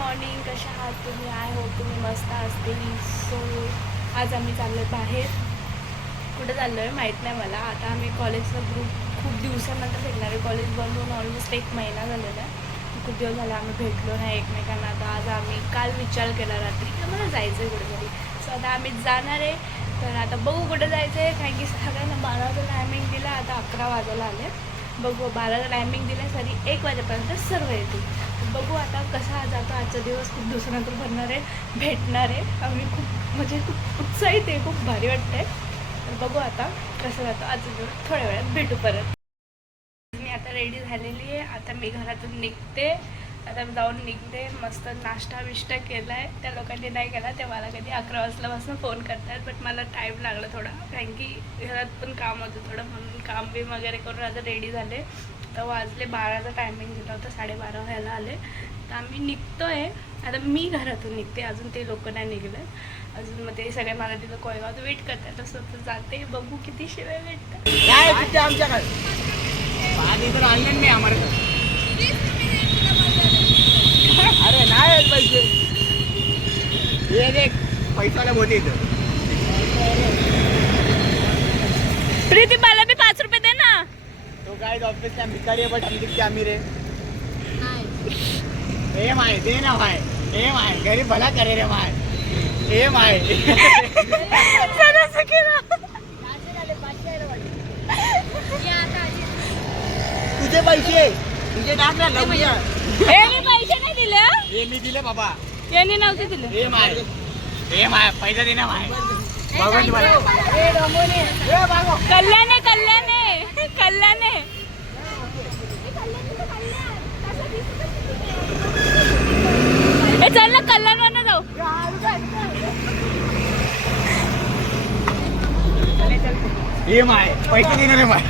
Morning, कशा आहात तुम्ही? आय होप तुम्ही मस्त असतील. सो आज आम्ही चाललो आहे बाहेर. कुठं चाललो आहे माहीत नाही मला. आता आम्ही कॉलेजचा ग्रुप खूप दिवसानंतर भेटणार आहे. कॉलेज बंद होऊन ऑलमोस्ट 1 महिना झालेला आहे. खूप दिवस झाला आम्ही भेटलो नाही एकमेकांना. आता आज आम्ही काल विचार केला रात्री की मला जायचं आहे कुठेतरी. सो आता आम्ही जाणार आहे. तर आता बघू कुठं जायचं आहे. कारण की सगळ्यांना 12चा टायमिंग दिला. आता 11 वाजायला आले. बघू 12चा टायमिंग दिला तरी 1 वाजेपर्यंत सर्व येतील. बघू आता कसा जातो आजचा दिवस. खूप दिवसानंतर भरणार आहे, भेटणार आहे. आम्ही खूप उत्साहित आहे, खूप भारी वाटतं आहे. तर बघू आता कसं जातो आजचा दिवस. थोड्या वेळात भेटू परत. मी आता रेडी झालेली आहे. आता मी घरातून निघते. आता जाऊन निघते. मस्त नाश्ता बिष्टा केला आहे. त्या लोकांनी नाही केला. ते मला कधी 11 वाजल्यापासून फोन करतात. बट मला टाईम लागला थोडा, कारण की घरात पण काम होतं थोडं, म्हणून काम बिम वगैरे करून आता रेडी झाले. तर वाजले 12चा टायमिंग दिला होता, 12:30 व्हायला आले. तर आम्ही निघतो आहे. आता मी घरातून निघते, अजून ते लोक नाही निघले अजून. मग ते सगळे मला तिथं कोयगावात वेट करतात. तसं तर जाते, बघू किती शिवाय भेटतात. आमच्याकडे पाणी तर आणलं नाही आम्हाला. अरे नाही पैसे, ये देख पैसाला बोलते इथं. प्रीती मला भी 5 रुपये दे ना. तो गाइस ऑब्वियसली हम भिखारी है, बट हम दिखते अमीर है. ए माय दे ना भाई, ए माय गरीब भला करे रे माय. ए माय तुझे पैसे तुझे टाक ना लवकर. यांनी पैसे नाही दिले. हे मी दिले बाबा. यांनी नव्हते दिले. ए माय पैसा दे ना माय. कल्याण चल ना, कल्याणवरनं जाऊ. ए माय पैसे दे ना रे माय.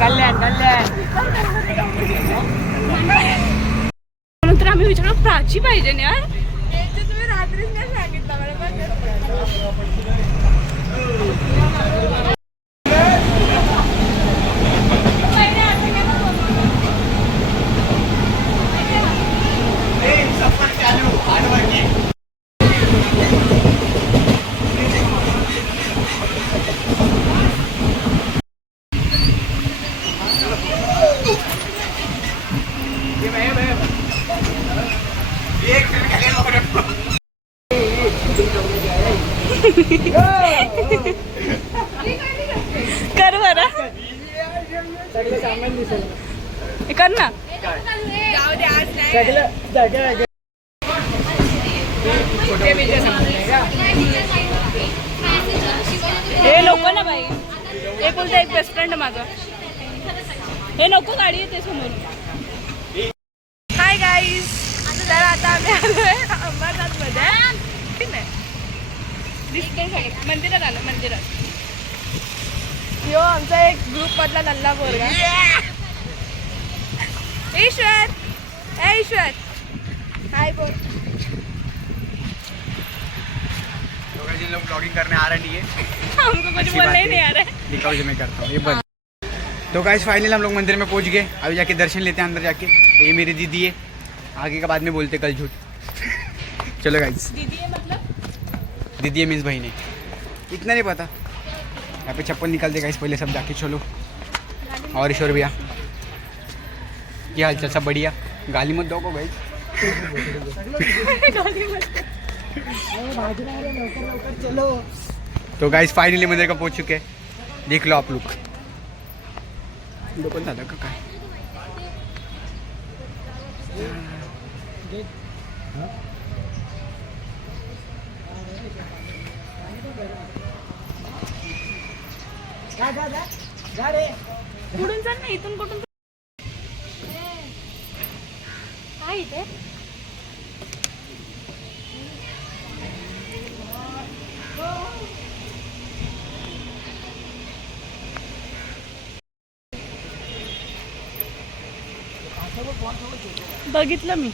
कल्याण नंतर आम्ही विचारलं प्राची पाहिजे ना यार. तुम्ही रात्रीच नाही सांगितलं मला. कर बरं, कर ना. हे नको ना बाई. हे बोलते एक बेस्ट फ्रेंड माझं. हे नको, गाडी येते समोर. हाय गाईज, तर आता आम्ही आलोय अंबरनाथमध्ये. नाही दिसतंय सगळं. मंदिरात आलो, मंदिरात. यो आमचा एक ग्रुप मधला नल्ला पोरगा ईश्वर. ईश्वर हाय बोल. लोग ब्लॉगिंग करने आ रहे नहीं है. हमको कुछ बोलना ही नहीं आ रहा है. दिखाओ जो मैं करता हूँ ये बंद. तो गाइस फाइनली हम लोग मंदिर में पहुंच गए. अभी जाके दर्शन लेते हैं अंदर जाके. ये मेरी दीदी है. आगे का बाद में बोलते कल झूठ. चलो गाइस. दीदी है मतलब दीदी मीन्स बहन है. इतना नहीं पता. यहाँ पे चप्पल निकालते गाइस पहले सब जाके. चलो. और ईश्वर भैया क्या हाल चाल? सब बढ़िया. गाली मत दो को भाई. तो गाइस फाइनली मंदिर का पहुंच चुके हैं. देख लो आप लोग. लोकल झालं का काय? कुठून चाल ना, इथून कुठून काय इथे. बघितलं मी.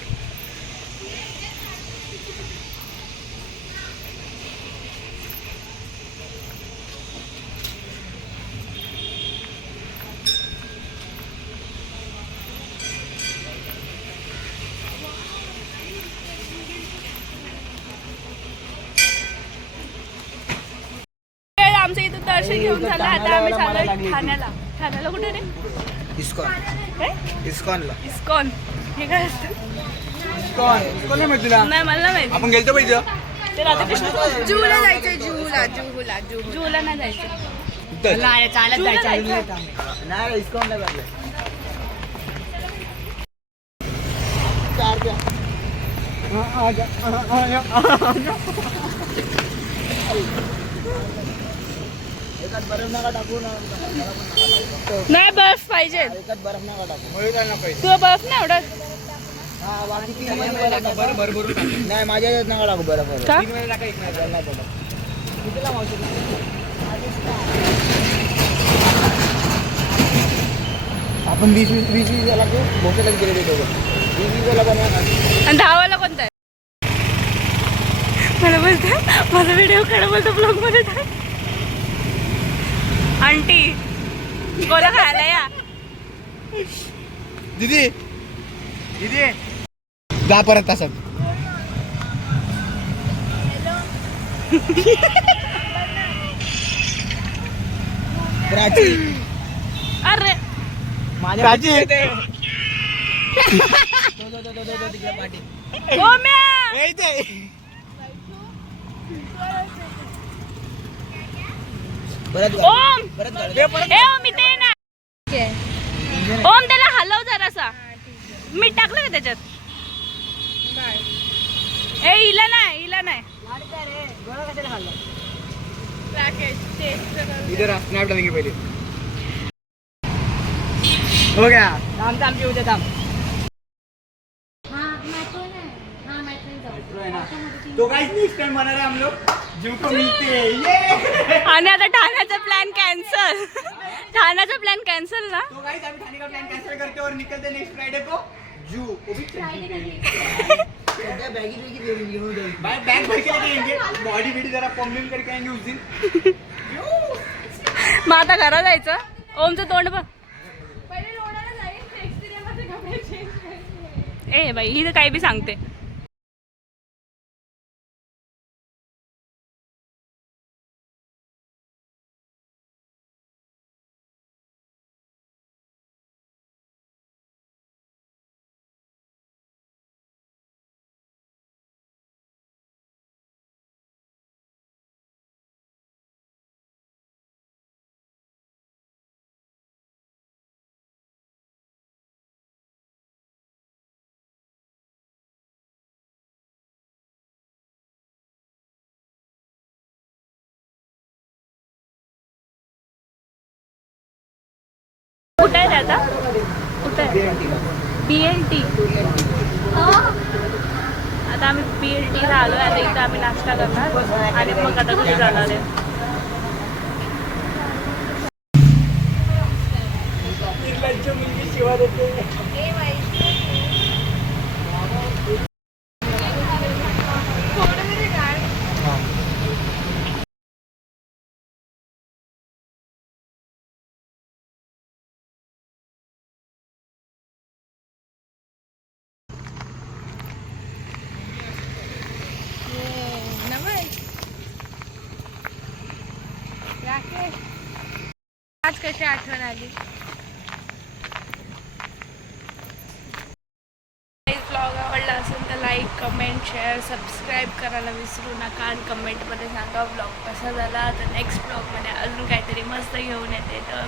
दर्शन घेऊन झालं. आता आम्ही चाललोय ठाण्याला. ठाण्याला कुठे रे? इस्कॉन. काय? इस्कॉनला. इस्कॉन. हे काय असतं? इस्कॉन नाही माहिती तुला? नाही, मला नाही माहिती. आपण गेलतो पाहिजे. ते राधाकृष्ण जूला जायचंय जूला जूला नाही जायचं. चालत जूला जायचं जायचं. नाही इस्कॉनला जायचं. एकात बर्फ नका टाकू ना. नाही बर्फ पाहिजे. एकात बर्फ नका टाकू. मळू द्या ना पाहिजे. तुला बर्फ नाही आवडत? हा बाकी 3 महिने बर्फ नाही माझ्या याच्यात नका टाकू बर्फ. का? 3 महिने टाका. 1 महिना नाही पडत. कितीला मावशी? आपण 20 झाला तो भोकेलाच गेलेले दोघं. 20 झाला बनवा. आणि धावाला कोणता आहे? मला बोलतं माझा व्हिडिओ काढा, बोलतो ब्लॉग मध्ये टाक. आंटी गोला खायला या. दीदी जा परत तासात. प्राची अरे प्राची ओम्या ओम ए ओम इथे ये ना. ओम त्याला हलव जरासा. मीठ टाकलं का त्याच्यात? ए हिला नाही. इधर स्नॅप डालेंगे पहिले. हो गया. थांब येऊ दे थांब. तो गाइस नेक्स्ट टाइम बना रहे हम लोग जिम को मिलते हैं. ये आणि आता ठाण्याचा प्लॅन कॅन्सल. ठाण्याचा प्लॅन कॅन्सल ना. तो गाइस अभी खाने का प्लान कैंसिल करते हैं और निकलते हैं नेक्स्ट फ्राइडे को जू. वो भी बैग भर के लेके आएंगे. बॉडी बिडी जरा पंपिंग करके आएंगे उस दिन. मग आता घरा जायचं. ओमचं तोंड बघ. ए बाई ही तर काही बी सांगते. कुठे आहे आता? कुठे आहे? BLT. आता आम्ही BLTला आलो आहे. आता इथं आम्ही नाश्ता करणार आणि मग आता घरी जाणार आहे. आज कशी आठवण आली? ब्लॉग आवडला असेल तर लाईक, कमेंट, शेअर, सबस्क्राईब करायला विसरू नका. आणि कमेंटमध्ये सांगा ब्लॉग कसा झाला. तर नेक्स्ट ब्लॉगमध्ये अजून काहीतरी मस्त घेऊन येते. तर